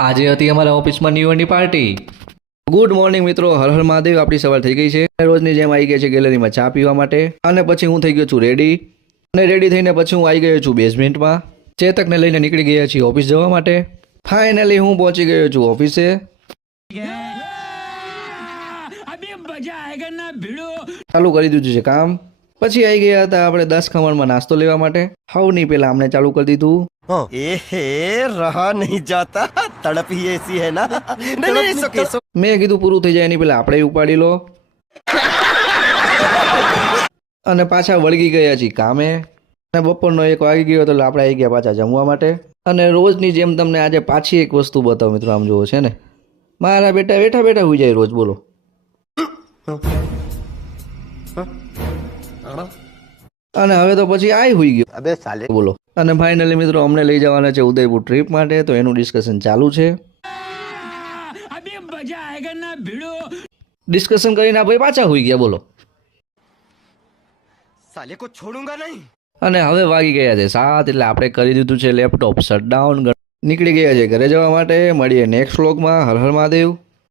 આજે હતી અમારા ઓફિસમાં ન્યૂ યરની પાર્ટી. ગુડ મોર્નિંગ મિત્રો, હર હર મહાદેવ. આપણી સવાર થઈ ગઈ છે. રોજની જેમ આવી ગયા છે ગેલેરીમાં ચા પીવા માટે. અને પછી હું થઈ ગયો છું રેડી. અને રેડી થઈને પછી હું આવી ગયો છું બેઝમેન્ટમાં. ચેતકને લઈને નીકળી ગયા છીએ ઓફિસ જવા માટે. ફાઇનલી હું પહોંચી ગયો છું ઓફિસે. ચાલુ કરી દીધું છે કામ. પછી આવી ગયા હતા આપણે 10 ખમણમાં નાસ્તો લેવા માટે. હાઉની પહેલા અમને ચાલુ કરી દીધું. रहा नहीं जाता, तड़प ही ऐसी है ना. મેં કીધું પૂરું થઈ જાય એની પહેલા આપણે ઉપાડી લો. અને પાછા વળગી ગયા છીએ કામે. અને બપોરનો 1 વાગી ગયો એટલે આપણે આવી ગયા પાછા જમવા માટે. અને રોજની જેમ તમને આજે પાછી એક વસ્તુ બતાવો મિત્રો. આમ જોવો છે ને, મારા બેટા બેઠા બેઠા હોઈ જાય રોજ. બોલો. અને હવે તો પછી આઈ હોઈ ગયો. अबे साले. બોલો. અને ફાઇનલી મિત્રો અમને લઈ જવાના છે ઉદયપુર ટ્રીપ માટે, તો એનું ડિસ્કશન ચાલુ છે. ડિસ્કશન કરીને ભાઈ પાછા હોઈ ગયા. બોલો. साले को छोड़ूंगा नहीं. અને હવે વાગી ગયા છે 7 એટલે આપણે કરી દીધું છે લેપટોપ શટડાઉન. નીકળી ગયા છે ઘરે જવા માટે. મળીએ નેક્સ્ટ વ્લોગમાં. હર હર મહાદેવ.